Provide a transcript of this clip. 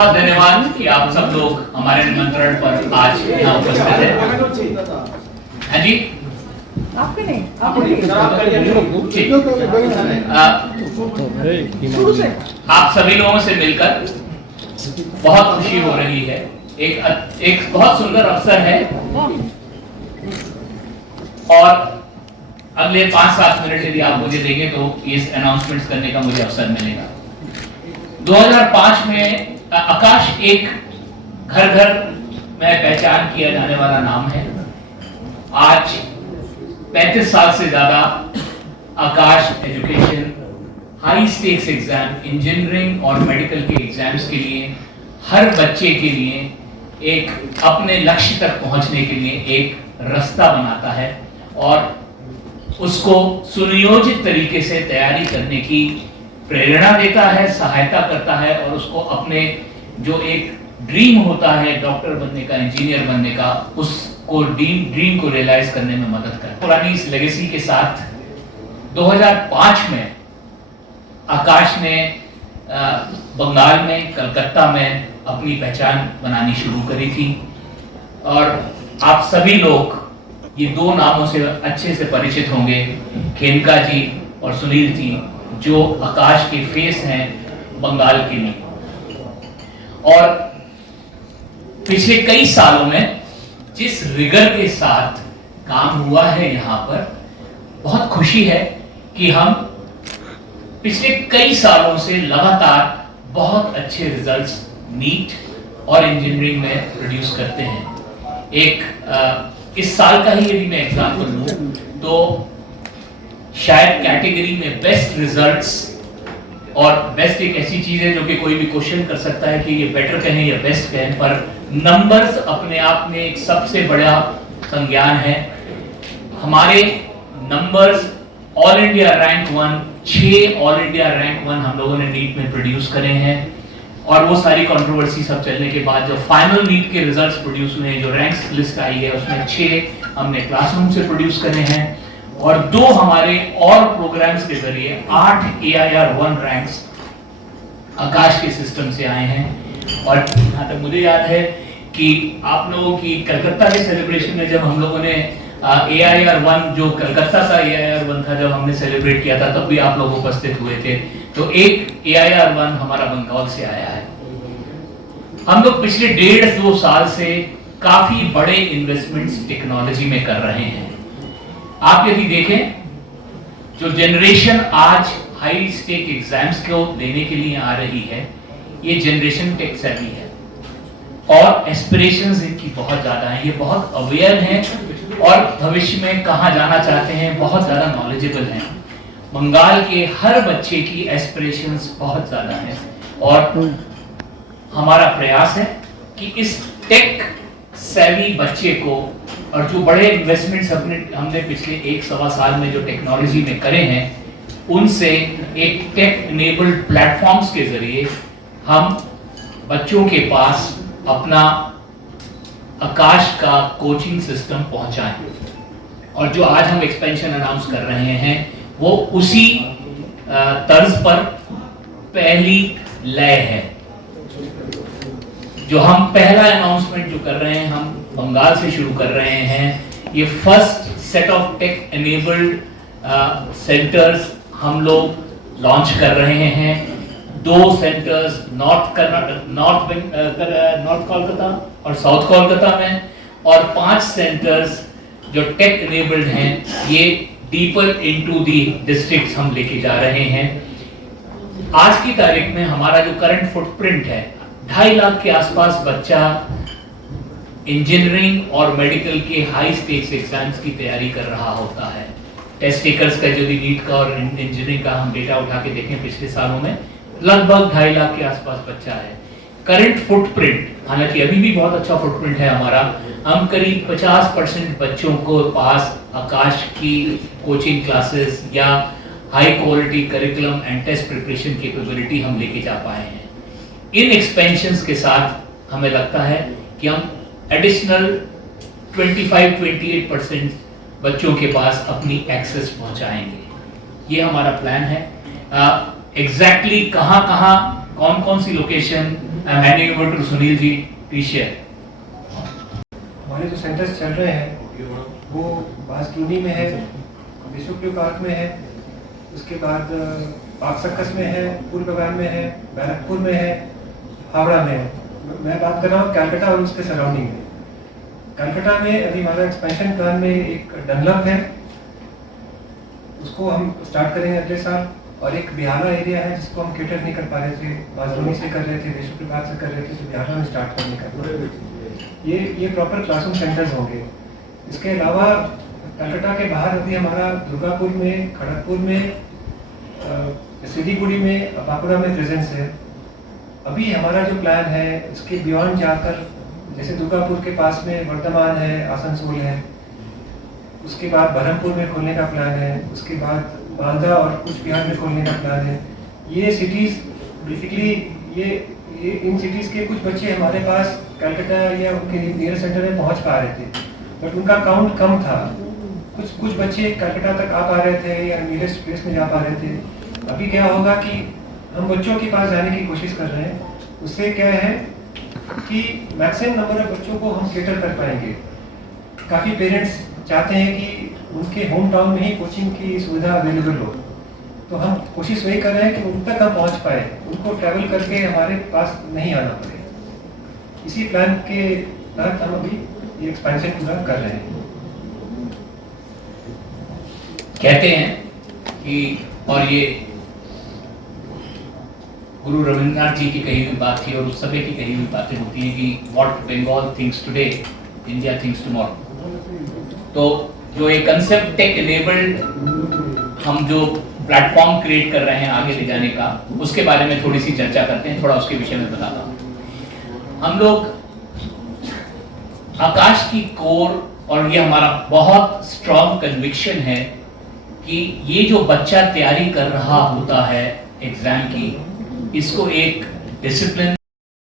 बहुत धन्यवाद कि आप सब लोग हमारे निमंत्रण पर आज यहाँ उपस्थित हैं। हाँ जी, आपके नहीं, ठीक। आप सभी लोगों से मिलकर बहुत खुशी हो रही है। एक बहुत सुंदर अवसर है और अगले 5-7 मिनट यदि आप मुझे देंगे तो इस अनाउंसमेंट्स करने का मुझे अवसर मिलेगा। 2005 में आकाश एक घर घर में पहचान किया जाने वाला नाम है। आज 35 साल से ज्यादा Aakash education high stakes exam, engineering और मेडिकल के एग्जाम्स के लिए हर बच्चे के लिए एक अपने लक्ष्य तक पहुंचने के लिए एक रास्ता बनाता है और उसको सुनियोजित तरीके से तैयारी करने की प्रेरणा देता है, सहायता करता है और उसको अपने जो एक ड्रीम होता है डॉक्टर बनने का, इंजीनियर बनने का, उसको ड्रीम को रियलाइज करने में मदद करता है। पुरानी इस लेगेसी के साथ 2005 में आकाश ने बंगाल में, कलकत्ता में अपनी पहचान बनानी शुरू करी थी और आप सभी लोग ये दो नामों से अच्छे से परिचित होंगे, खेमका जी और सुनील जी, जो आकाश के फेस हैं बंगाल के लिए। और पिछले कई सालों में जिस रिगर के साथ काम हुआ है यहाँ पर, बहुत खुशी है कि हम पिछले कई सालों से लगातार बहुत अच्छे रिजल्ट्स नीट और इंजीनियरिंग में प्रोड्यूस करते हैं। इस साल का ही यदि मैं एग्जाम्पल लूं तो शायद कैटेगरी में बेस्ट रिजल्ट्स, और बेस्ट एक ऐसी चीज है जो कि कोई भी क्वेश्चन कर सकता है कि ये बेटर कहें या बेस्ट कहें, पर नंबर्स अपने आप में एक सबसे बड़ा संज्ञान है। हमारे numbers all India rank 1, 6 all India rank 1 हम लोगों ने नीट में प्रोड्यूस करे हैं और वो सारी कंट्रोवर्सी सब चलने के बाद जो फाइनल नीट के रिजल्ट्स प्रोड्यूस हुए हैं, जो रैंक्स लिस्ट आई है, उसमें 6 हमने क्लासरूम से प्रोड्यूस करे हैं और 2 हमारे और प्रोग्राम्स के जरिए 8 AIR1 रैंक्स आकाश के सिस्टम से आए हैं। और यहाँ तक मुझे याद है कि आप लोगों की कलकत्ता के सेलिब्रेशन में जब हम लोगों ने AIR1, जो कलकत्ता का AIR1 था, जब हमने सेलिब्रेट किया था तब भी आप लोग उपस्थित हुए थे। तो एक AIR1 हमारा बंगाल से आया है। हम लोग पिछले 1.5-2 साल से काफी बड़े इन्वेस्टमेंट्स टेक्नोलॉजी में कर रहे हैं। आप यदि देखें, जो जनरेशन आज हाई स्टेक एग्जाम्स को देने के लिए आ रही है, ये जनरेशन टेक सेवी है और एस्पिरेशंस इनकी बहुत ज्यादा हैं। ये बहुत अवेयर हैं और भविष्य में कहां जाना चाहते हैं, बहुत ज्यादा नॉलेजेबल हैं। बंगाल के हर बच्चे की एस्पिरेशंस बहुत ज्यादा हैं और हमारा प्रयास है कि इस टेक सेवी बच्चे को, और जो बड़े इन्वेस्टमेंट्स हमने पिछले 1-1.25 साल में जो टेक्नोलॉजी में करे हैं, उनसे एक टेक इनेबल्ड प्लेटफॉर्म्स के जरिए हम बच्चों के पास अपना आकाश का कोचिंग सिस्टम पहुंचाएं। और जो आज हम एक्सपेंशन अनाउंस कर रहे हैं वो उसी तर्ज पर पहली लय है। जो हम पहला अनाउंसमेंट जो कर रहे हैं, हम बंगाल से शुरू कर रहे हैं। ये first set of tech enabled centres हम लोग लॉन्च कर रहे हैं। 2 सेंटर्स नॉर्थ कोलकाता और साउथ कोलकाता में, और 5 सेंटर्स जो टेक एनेबल्ड हैं, ये डीपर इनटू दी डिस्ट्रिक्ट्स हम लेके जा रहे हैं। आज की तारीख में हमारा जो करंट फुटप्रिंट है, 2.5 लाख के आसपास बच्चा इंजीनियरिंग और मेडिकल के हाई स्टेक्स एग्जाम्स की तैयारी कर रहा होता है। टेस्ट टेकर्स का जो नीट का और इंजीनियरिंग का हम डेटा उठा के देखें पिछले सालों में, लगभग 2.5 लाख के आसपास बच्चा है। करंट फुटप्रिंट, हालांकि अभी भी बहुत अच्छा फुटप्रिंट है हमारा, हम करीब 50% बच्चों को पास आकाश की कोचिंग क्लासेस या high quality curriculum and test preparation capability हम लेके जा पाए हैं। इन एक्सपेंशंस के साथ हमें लगता है कि हम एडिशनल 25-28% बच्चों के पास अपनी एक्सेस पहुंचाएंगे। ये हमारा प्लान है। एग्जैक्टली कहां कौन कौन सी location I'm handing over to Sunil ji. Please share. हमारे जो सेंटर्स चल रहे हैं वो बास क्लूनी में है, बिशोफ्यू पार्क में है, उसके बाद पार्क सर्कस में है, पूर्व बगान में है, बैरकपुर में है, हावड़ा में है। मैं बात कर रहा हूँ कलकत्ता और उसके सराउंडिंग में। कलकत्ता में अभी हमारा एक्सपेंशन प्लान में एक डनलप है, उसको हम स्टार्ट करेंगे अगले साल, और एक बिहारा एरिया है जिसको हम केटर नहीं कर पा रहे थे, बाजरोनी से कर रहे थे, बिशोफ्यू पार्क से कर रहे थे, तो बिहारा में स्टार्ट करने का ये प्रॉपर क्लासरूम सेंटर्स होंगे। इसके अलावा कलकत्ता के बाहर अभी हमारा दुर्गापुर में, खड़गपुर में, सिलीगुड़ी में, बांकुड़ा में प्रेजेंस है। अभी हमारा जो प्लान है इसके बियॉन्ड जाकर, जैसे दुर्गापुर के पास में वर्धमान है, आसनसोल है, उसके बाद बरहमपुर में खोलने का प्लान है, उसके बाद बांदा और कुछ बिहार में खोलने का प्लान है। ये सिटीज़ बेसिकली ये इन सिटीज़ के कुछ बच्चे हमारे पास कलकत्ता या उनके नियर सेंटर में पहुंच पा रहे थे, बट उनका काउंट कम था। कुछ बच्चे कलकत्ता तक आ पा रहे थे या नियरेस्ट प्लेस में जा पा रहे थे। अभी क्या होगा कि हम बच्चों के पास जाने की कोशिश कर रहे हैं, उससे क्या है कि मैक्सिमम नंबर ऑफ बच्चों को हम केटर कर पाएंगे। काफ़ी पेरेंट्स चाहते हैं कि उनके होम टाउन में ही कोचिंग की सुविधा अवेलेबल हो, तो हम कोशिश वही कर रहे हैं कि उन तक हम पहुंच पाए, उनको ट्रैवल करके हमारे पास नहीं आना पड़े। इसी प्लान के तहत हम अभी ये एक्सपेंशन पूरा कर रहे हैं। कहते हैं कि, और ये गुरु रविन्द्रनाथ जी की कही हुई बात थी और उस समय की कही हुई बातें होती हैं कि what Bengal thinks today, India thinks tomorrow. तो जो एक कंसेप्ट टेक एनेबल्ड हम जो प्लेटफॉर्म क्रिएट कर रहे हैं आगे ले जाने का, उसके बारे में थोड़ी सी चर्चा करते हैं, थोड़ा उसके विषय में बताता हूँ। हम लोग आकाश की कोर, और ये हमारा बहुत स्ट्रॉन्ग कन्विक्शन है कि ये जो बच्चा तैयारी कर रहा होता है एग्जाम की, इसको एक डिसिप्लिन